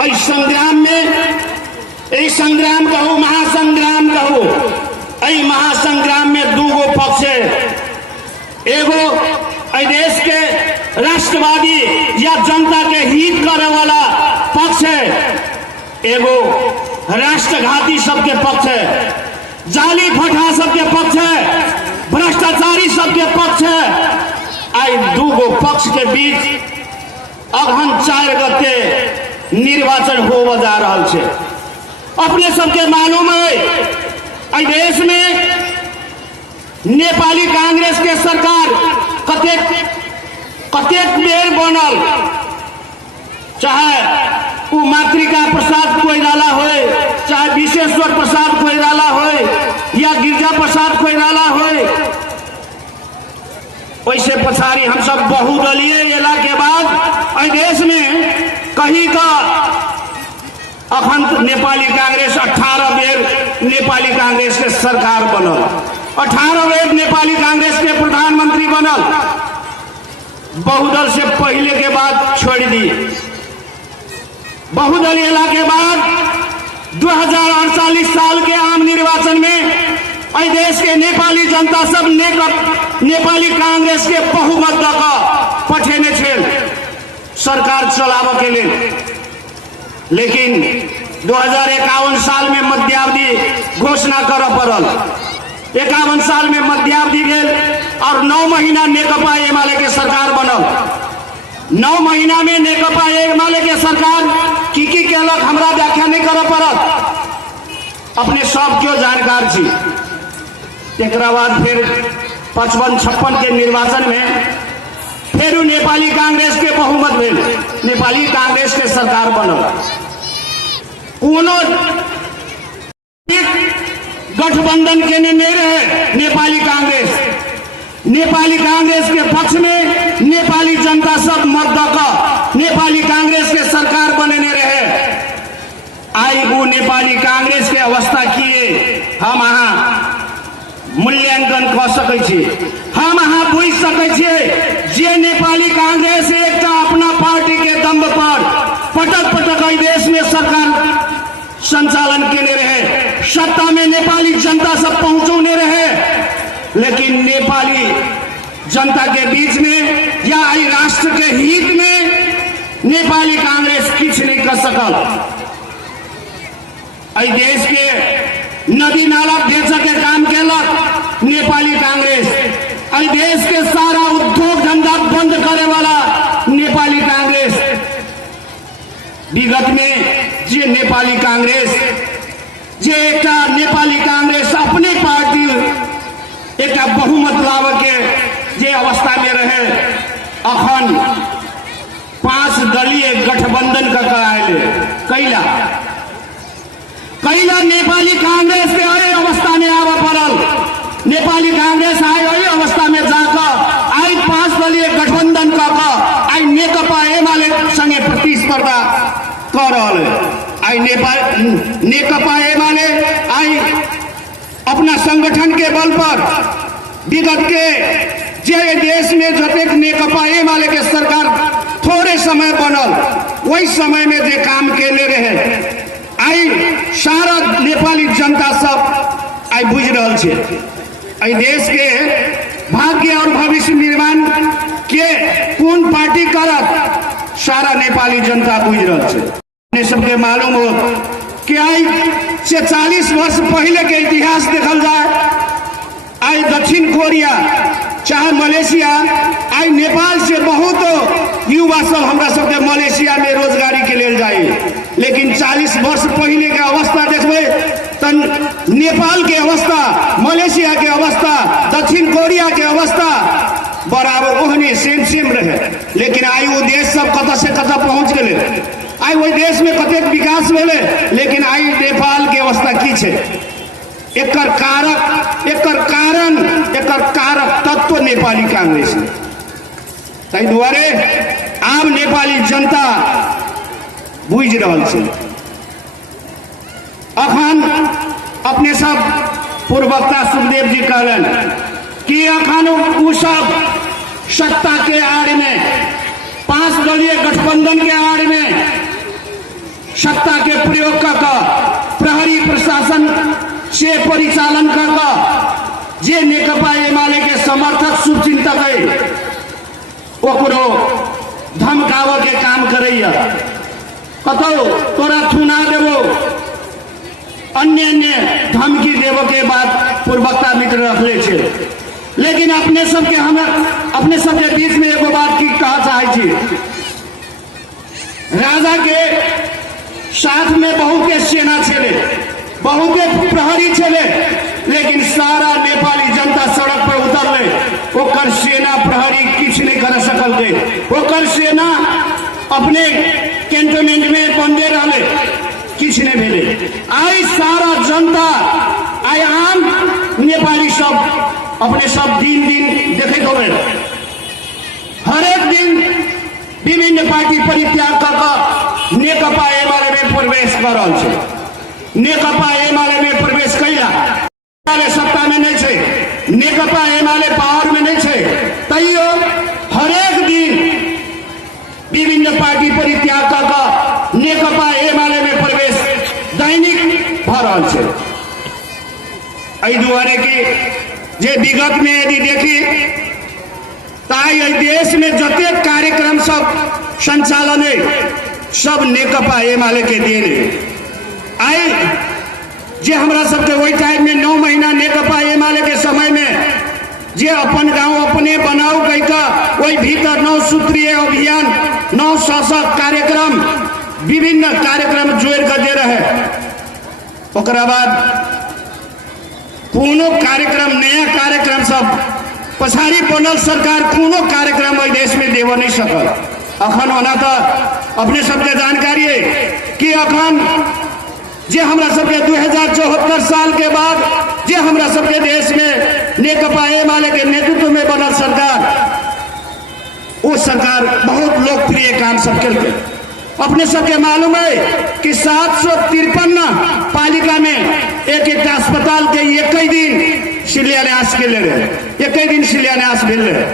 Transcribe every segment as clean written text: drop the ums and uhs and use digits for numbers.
संग्राम में संग्राम कहू महासंग्राम कहू महासंग्राम में दूगो पक्ष है। एगो देश के राष्ट्रवादी या जनता के हित करे वाला पक्ष है, एगो राष्ट्रघाती सबके पक्ष है, जाली फटा सबके पक्ष है, भ्रष्टाचारी सबके पक्ष है। आई दूगो पक्ष के बीच अगहन 4 गते निर्वाचन हो जा रहा है। अपने सबके मालूम है देश में नेपाली कांग्रेस के सरकार कतेक बेर बनल, चाहे वो मातृका प्रसाद कोइराला होए, चाहे विश्वेश्वर प्रसाद कोइराला होए या गिरजा प्रसाद कोइराला होए। वैसे पछाड़ी हम सब बहुदलीय एला के बाद देश में कहीं का अखंड नेपाली कांग्रेस 18 बेर नेपाली कांग्रेस के सरकार बनल, 18 बेर नेपाली कांग्रेस के प्रधानमंत्री बनल। बहुदल से पहले के बाद छोड़ दी। बहुदलीय के बाद 2048 साल के आम निर्वाचन में देश के नेपाली जनता सब नेपाली कांग्रेस के बहुमत पठेने छेल सरकार चलाव के लिए। लेकिन 2051 साल में मध्यावधि घोषणा कर पड़ल। 51 साल में मध्यावधि गेल और 9 महीना नेकपा एमाले के सरकार बनल। 9 महीना में नेकपा एमाले के सरकार की केलक हमरा व्याख्या नहीं कर पड़त, अपने सब क्यों जानकार छी। एक बाद फिर 55-56 के निर्वाचन में फिर नेपाली कांग्रेस के बहुमत भेल, नेपाली कांग्रेस के सरकार बनल। कोनो गठबंधन के नहीं रहे नेपाली कांग्रेस के पक्ष में नेपाली जनता सब मत दक नेपाली कांग्रेस के सरकार बनेने रहे। आई वो नेपाली कांग्रेस के अवस्था किए हम अहाँ मूल्यांकन कर सकै छी, हम अहाँ बुझ सकै छियै जे नेपाली कांग्रेस एक अपना पार्टी के दम पर पटक पटक देश में सरकार संचालन केने रहे, सत्ता में नेपाली जनता सब पहुंचौने रहे। लेकिन नेपाली जनता के बीच में या राष्ट्र के हित में नेपाली कांग्रेस कुछ नहीं कर सकल। देश के नदी नाला बेच के काम केलक नेपाली कांग्रेस, देश के सारा उद्योग धंधा बंद करे वाला नेपाली कांग्रेस। विगत में जे नेपाली कांग्रेस जे एक नेपाली कांग्रेस अपने पार्टी एक बहुमत लाव के जे अवस्था में रहे, अखन 5 दलीय गठबंधन का कैला नेपाली कांग्रेस के अरे अवस्था में आवा पड़ल। नेपाली कांग्रेस आए वही अवस्था में जाकर आई 5 दलीय गठबंधन कर नेकपा एमाले संगे प्रतिस्पर्धा कर आई नेकपा एमाले आई अपना संगठन के बल पर विगत के जे देश में जतेक नेकपा एमाले के सरकार थोड़े समय बनल, वही समय में जे काम केले रहे आई सारा नेपाली जनता सब आई बुझ रहा है। देश के भाग्य और भविष्य निर्माण के कौन पार्टी करत सारा नेपाली जनता बुझ रहा है। सबके मालूम हो कि आई 40 वर्ष पहले के इतिहास देखल जाए, आई दक्षिण कोरिया चाहे मलेशिया आई नेपाल से बहुत युवा सब हमरा सबके मलेशिया में रोजगारी के लिए जाए। लेकिन 40 वर्ष पहले के अवस्था देखबे तो नेपाल के अवस्था, मलेशिया के अवस्था, दक्षिण कोरिया के अवस्था बराबर ओहने सेम रहे। लेकिन आई वो देश सब कत से कत पहुंच गए, आई वही देश में कतेक विकास भेले। लेकिन आई नेपाल के अवस्था की छे, एकर कारक तत्व नेपाली कांग्रेस है। ताहि दुआरे आम नेपाली जनता बुझ रहा है। अखन अपने सब पूर्ववक्ता सुखदेव जी कहलन कि अखन उ सब सत्ता के आड़ में 5 दलीय गठबंधन के आड़ में सत्ता के प्रयोग कर प्रहरी प्रशासन से परिचालन कर जे नेकपा एमाले के समर्थक शुभचिंतक है ओकरो धमकाव के काम करैया कतौ तोरा थुना देवो अन्य धमकी देवो के बाद पूर्वकता मित्र रखले छे। लेकिन अपने सबके बीच में एगो बात की कहा चाहे छी, राजा के साथ में बहु के सेना छे, बहु के प्रहरी छे, लेकिन सारा नेपाली जनता सड़क पर उतरले ओकर सेना प्रहरी किछ नहीं कर सकल थे। ओकर सेना अपने कैंटोनमेंट में बंदे रहले, किछ नहीं भेले। आई सारा जनता आई आम नेपाली सब अपने सब दिन दिन देखे हो हर एक दिन विभिन्न पार्टी परित्याग कर नेकपा एमाले में प्रवेश कर रहा है। नेकपा एमाले में प्रवेश कैला सत्ता में नहीं छे, नेकपा एमाले पावर में नहीं छे, तैयो हर एक दिन विभिन्न पार्टी परित्याग कर नेकपा एमाले में प्रवेश दैनिक भ रहा है। एहि दुआरे कि जे विगत में यदि देखी ताई देश में जते कार्यक्रम सब संचालन है सब नेकपा एमाले के देन है। आई जे हमरा सबके वही टाइम में 9 महीना नेकपा एमाले के समय में जे अपन गांव अपने बनाओ कहीका वही भीतर 9 सूत्रीय अभियान 9 शासक कार्यक्रम विभिन्न कार्यक्रम जोड़ कर दे रहे। ओकरा बाद कोनो कार्यक्रम नया कार्यक्रम सब पछाड़ी बनल सरकार कोनो कार्यक्रम देश में देव नहीं सकल। अखन होना तो अपने सबके जानकारी है कि अखन जे हमरा सबके 2074 साल के बाद जे हमरा सबके देश में नेकपा एमाले के नेतृत्व में बनल सरकार, वो सरकार बहुत लोकप्रिय काम सब के अपने सबके मालूम है कि 753 पालिका में एक अस्पताल के एक ही दिन शिलान्यास के ले रहे, एक ही दिन शिलान्यास मिल रहे।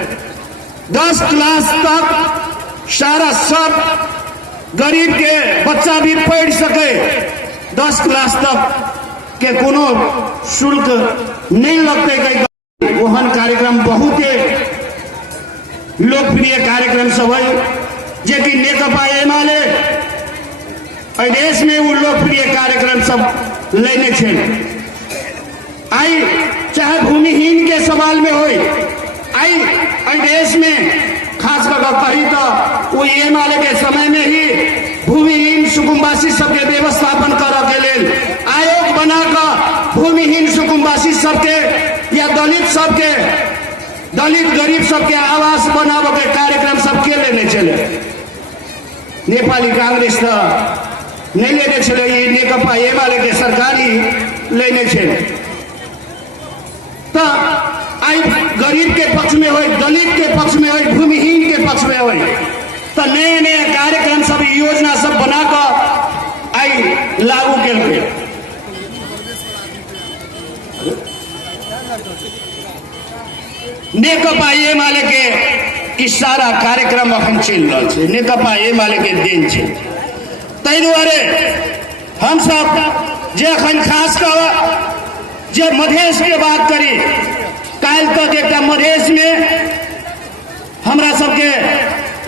10 क्लास तक सारा सब गरीब के बच्चा भी पढ़ सके, 10 क्लास तक के कोनो शुल्क नहीं लगते। ओहन कार्यक्रम बहुत लोकप्रिय कार्यक्रम सब है जे कि नेकपा एमाले देश में वो लोकप्रिय कार्यक्रम सब लेने छे। आई चाहे भूमिहीन के सवाल में हो, आई देश में खास कर कही तो वो एमाले के समय में ही भूमिहीन सुकुम्बासी सबके व्यवस्थापन कर के लेल आयोग बनाकर भूमिहीन सुकुम्बासी सबके या दलित गरीब सबके आवास बनावे के कार्यक्रम सबके लेने चले। नेपाली कांग्रेस तो नहीं लेने चले, ये नेकपा एमाले के सरकारी लेने चले। तो आई गरीब के पक्ष में हो, दलित के पक्ष में हो, भूमिहीन के पक्ष में हो, तो नए नए कार्यक्रम सब योजना सब बनाकर आई लागू के नेकपा एमाले के ई सारा कार्यक्रम अखन चल रहा है, नेकपा एमाले के देन है। तै दुआरे हम सब जे अखन खास कर जे मधेश के बात करी, काल तक एक मधेश में हमरा सबके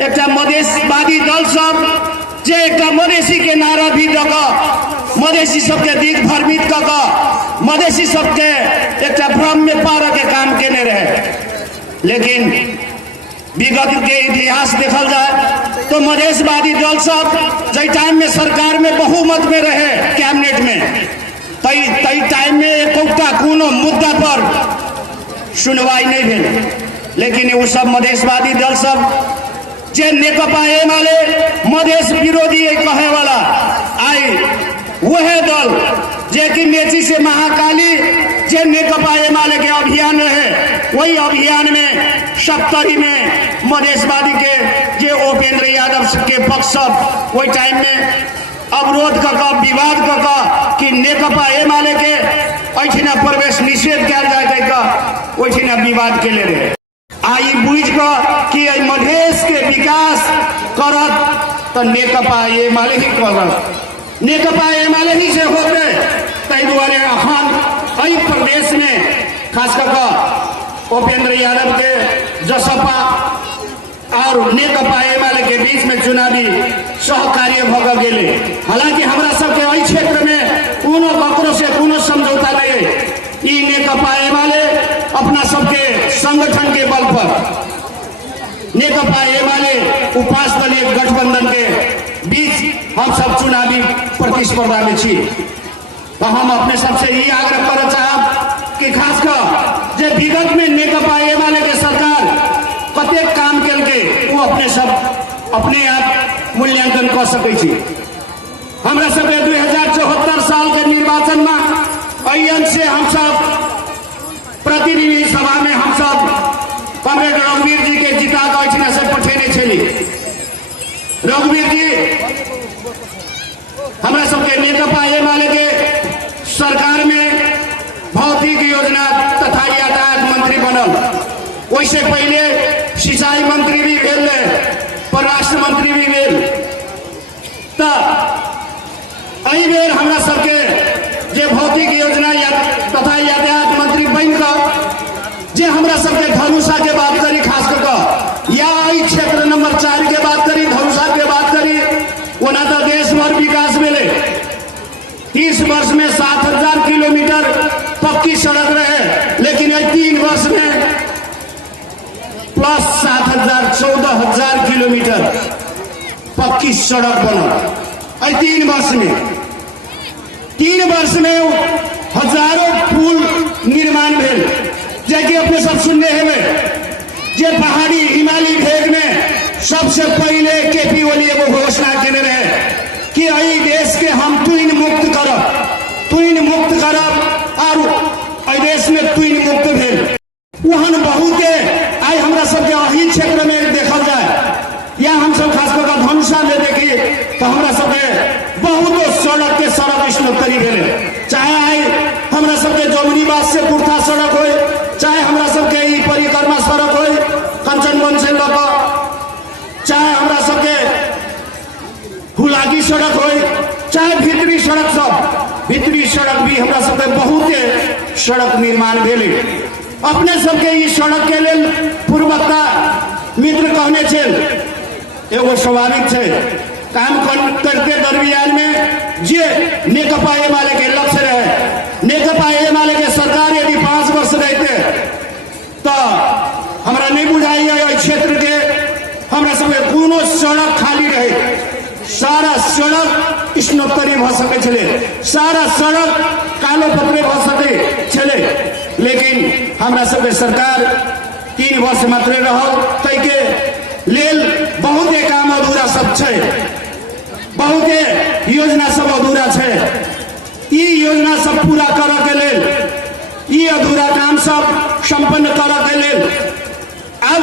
एक मधेशवादी दल सब जे एक मधेसी के नारा भी दक मधेसी सबके दिग भ्रमित कक मधेसी सबके एक भ्रम में पार के काम केने रहे। लेकिन विगत के इतिहास देखल जाए तो मधेशवादी दल सब जै टाइम में सरकार में बहुमत में रहे कैबिनेट में, तई टाइम में एकौटा कोनो मुद्दा पर सुनवाई नहीं भेल। लेकिन वो सब मधेशवादी दल सब जे नेकपा एमाले मधेश विरोधी कहे वाला आई वह दल जे कि मेची से महाकाली जे नेकपा एमाले के अभियान रहे, वही अभियान में 70 में मधेशवादी के जे उपेंद्र यादव के पक्ष सब वही टाइम में अवरोध कर विवाद कर कि नेकपा एमाले के अठिना प्रवेश निषेध किया जाए वहीठिना विवाद के ले रहे। आई बुझ कि मधेश के विकास करत तो नेकपा एमाले ही करत। नेकपा एमाले ही से होते तई दुआरे अखन कई प्रदेश में खास करके उपेंद्र यादव के जसपा और नेकपा एमाले के बीच में चुनावी सहकार्य भग गेले। हालांकि हमरा सबके एहि क्षेत्र में कोनो ककरो से कोनो समझौता नहीं है। ई नेकपा एमाले अपना सबके संगठन के बल पर नेकपा एमाले उपास दलीय गठबंधन के बीच हम सब चुनावी प्रतिस्पर्धा में छी। तो हम अपने सबसे ये आग्रह कर चाहब कि खास कर जे विगत में नेकपा एमाले के सरकार कते काम केलके वो अपने सब अपने आप मूल्यांकन कर सकै छी। हमरा सब 2074 साल के निर्वाचन में अयन से हम सब प्रतिनिधि सभा में हम सब कमरेड रघुवीर जी के जिता के से पठेने छली। रघुवीर जी हमरा सबके नेकपा एमाले के सरकार में भौतिक योजना तथा यातायात मंत्री बनल। वैसे पहले सिंचाई मंत्री भी भेल, परराष्ट्र मंत्री भी भेल। एहि बेर हमरा सबके जे भौतिक योजना तथा यातायात मंत्री बन कर जे हमरा सबके धनुषा के बात करी, खास कर या क्षेत्र नंबर 4 के बात करी, धनुषा के बात करी, ओना तो देश भर विकास मिले। 30 वर्ष में 7000 किलोमीटर पक्की सड़क रहे, लेकिन 3 वर्ष में प्लस 7000 14,000 किलोमीटर पक्की सड़क बनल। 3 वर्ष में 3 वर्ष में हजारों पुल निर्माण भेल। जैसे अपने सब सुनने हैं जे पहाड़ी हिमालय भेग में सबसे पहले केपी ओली एगो घोषणा केने रहे कि एहि देश के हम तुइन मुक्त करब और एहि देश में तुइन मुक्त भेल। वहन बहुते आई हमरा सबके अही क्षेत्र में देखल जाए या हम सब खास कर धनुषा में देखी तो हमरा सबके बहुत सड़क स्नोत्तरी भेले। चाहे आई हमरा सबके जमुनीवास से पुरथा सड़क हो, चाहे हमरा सबके ई परिक्रमा सड़क हो कंचनवन से लग, चाहे हमरा सबके हुलाकी सड़क हो, चाहे भीतरी सड़क, सब भीतरी सड़क भी हमरा सबके बहुते सड़क निर्माण भेले। अपने सबके ई सड़क के लेल पूर्वता मित्र कहने छे एगो स्वाभाविक है काम करते दरमियान में जे नेकपा एमाले के लक्ष्य रहे। नेकपा एमाले के सरकार यदि 5 वर्ष रहते तो हमरा नहीं बुझाई क्षेत्र के हमरा सबके कोनो सड़क खाली रहे, सारा सड़क स्नोत्तरी भ सके छले, सारा सड़क कालो पत्रे भ सके छले। लेकिन हमरा सबके सरकार 3 वर्ष मात्र रहल, तै के लेल बहुते काम अधूरा सब छै, बहुते योजना सब अधूरा छै। ई योजना सब पूरा करऽ के लेल, ई अधूरा काम सब संपन्न करऽ के लेल अब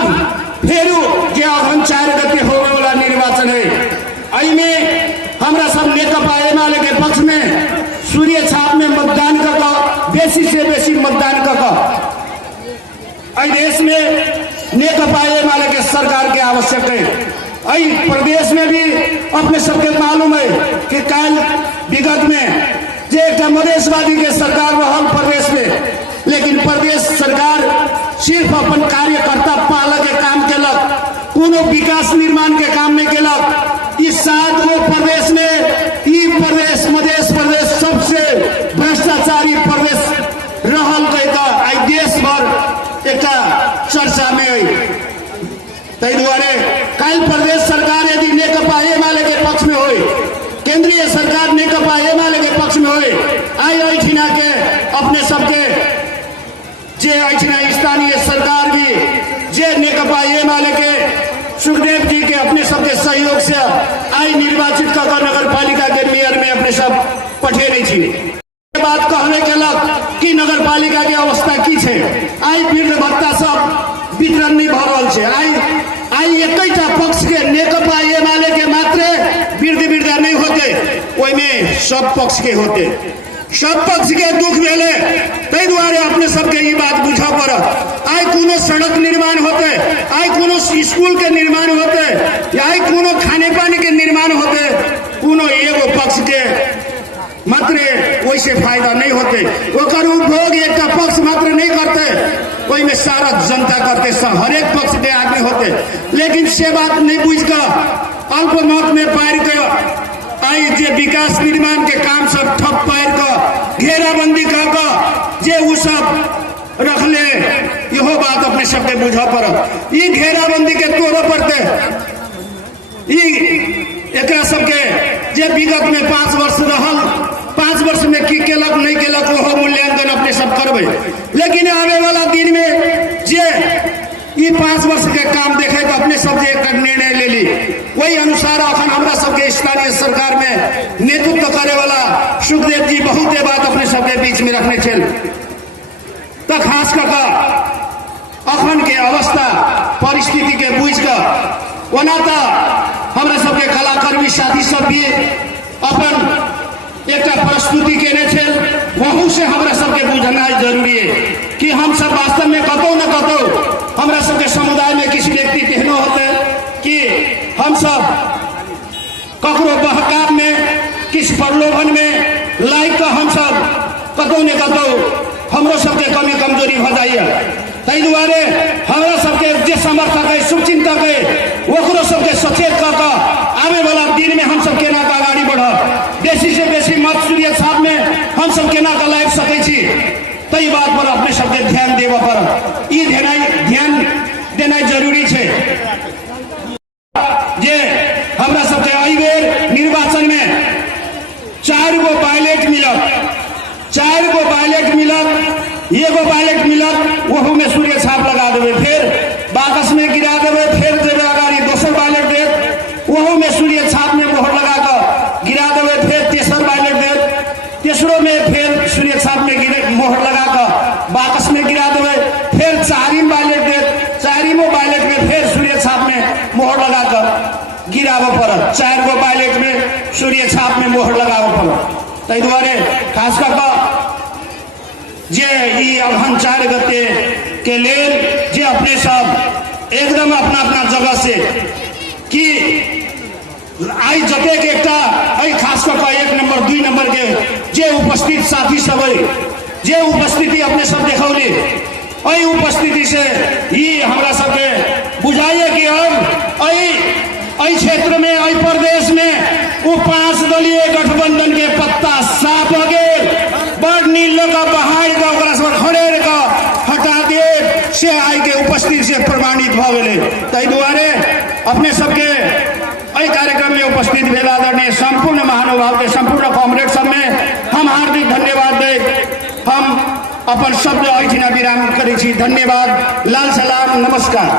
फेरू जे अगहन 4 गते होने वाला निर्वाचन है, एहिमे हमरा सब नेकपा एमाले के पक्ष में सूर्य छाप में मतदान कर बेसी से बेसी मतदान कर देश में नेकपा एमाले के सरकार के आवश्यक है। प्रदेश में भी अपने सबके मालूम है कि कल विगत में जे एक मधेशवादी के सरकार रहल प्रदेश में, लेकिन प्रदेश सरकार सिर्फ अपन कार्यकर्ता पालक के काम केलक, कोनो विकास निर्माण के काम नहीं केलक। इस 7 गो प्रदेश में ई प्रदेश मधेश प्रदेश सबसे भ्रष्टाचारी प्रदेश रहल कह देश भर एक चर्चा में है। तै दुआरे कल प्रदेश सरकार यदि नेकपा एमाले के पक्ष में हो, केंद्रीय सरकार नेकपा एमाले के पक्ष में हो, आई ऐठिना के अपने सबके जे ऐठिना स्थानीय सरकार भी जे नेकपा एमाले के सुखदेव जी के अपने सबके सहयोग से आई निर्वाचित कर नगर पालिका के मेयर में अपने सब पठे नहीं थी। बात कहने के लग कि नगर पालिका के अवस्था की है, आई वृद्ध भत्ता सब वितरण नहीं भ रहल छै। आई एकटा पक्ष के नेकपा एमाले के मात्र वृद्धा नहीं होते, ओइमे सब पक्ष के होते, सब पक्ष के दुख भेले। तै दुआरे अपने सबके ये बात बुझा पड़त। आई कोनो सड़क निर्माण होते, आई कोनो स्कूल के निर्माण होते, या आई कोनो खाने पानी के निर्माण होते, कोनो एगो पक्ष के मात्र वैसे फायदा नहीं होते, ओकर उपभोग एक पक्ष मात्र नहीं करते, वही में सारा जनता करते, हरेक पक्ष के आदमी होते। लेकिन से बात नहीं बुझ कर अल्पमत में पार कर आई जे विकास निर्माण के काम सब ठप पार कर घेराबंदी कर जे उ सब रखले, यहो बात अपने सबके बुझा पड़। ये घेराबंदी के तोड़ पड़ते एकरा सबके जे विगत में 5 वर्ष रहल, 5 वर्ष में की केलक नहीं केलक वो मूल्यांकन अपने सब करबे। लेकिन आने वाला दिन में जे ये 5 वर्ष के काम देखे तो अपने सब जे एक निर्णय ले ली, वही अनुसार अखन हमरा सबके स्थानीय सरकार में नेतृत्व करे वाला सुखदेव जी बहुत बात अपने सबके बीच में रखने छे। तो खास कर अखन के अवस्था परिस्थिति के बुझ कर ओना तो हमरा सबके कलाकर्मी साथी सब भी अपन एक प्रस्तुति केने छे, वहू से हमरा सबके बुझना जरूरी है कि हम सब वास्तव में कतौ न कतौ हमरा सबके समुदाय में किसी व्यक्ति कहनो होते कि हम सब ककरो बहकाव में किस प्रलोभन में लाइक का हम सब कतौ न कतौ हमरो सबके कमी कमजोरी हो जाइए। तै दुआरे हमरा सबके जे समर्थक है शुभचिंतक है ओकरो सबके सचेत कर आने वाला दिन में हम सब केना का आगाड़ी बढ़ब, बेसी से बेसी मत सूर्य छाप में हम सब केना का लाइक सकै छी, तई बात पर अपने सबके ध्यान देव पर ई ध्यान देना जरूरी है। जे हमरा सबके एहि बेर निर्वाचन में 4 गो बैलेट मिलत, 4 गो बैलेट मिलत, एगो बैलेट मिलत वहू में सूर्य छाप लगा देवे, फिर बाकस में गिरा देवे, फिर देवे अगाड़ी दोसर बैलेट देत वहू में सूर्य छाप में मोहर लगा कर गिरा देवे, फिर तेसर बैलेट देत, तेसरों में फिर सूर्य छाप में मोहर लगा कर बाकस में गिरा देवे, फिर 4वीं बैलेट देत, 4वीं बैलेट में फिर सूर्य छाप में मोहर लगा कर गिराव पड़त, 4 गो बैलेट में सूर्य छाप में मोहर लगाव पड़त। तै दुआरे खास कर जे ई अगहन 4 गते के लेल जे अपने सब एकदम अपना अपना जगह से कि आई जते के एकटा आई खास कर 1 नंबर 2 नंबर के जे उपस्थित साथी सब है जे उपस्थिति अपने सब देखौली, आई उपस्थिति से ही हमरा सबके बुझाइए कि अब आई क्षेत्र में आई प्रदेश में वो 5 दलीय गठबंधन के पत्ता साफ हो गए, बड़ नील का बहार का खड़े का हटा दिए से आई के उपस्थिति से प्रमाणित भ गए। तै दुआरे अपने सबके एहि कार्यक्रम में उपस्थित भेल आदरणीय संपूर्ण महानुभाव के संपूर्ण कॉमरेड सब में हम हार्दिक धन्यवाद दे हम अपन शब्द एहिठिना विराम करै छी। धन्यवाद, लाल सलाम, नमस्कार।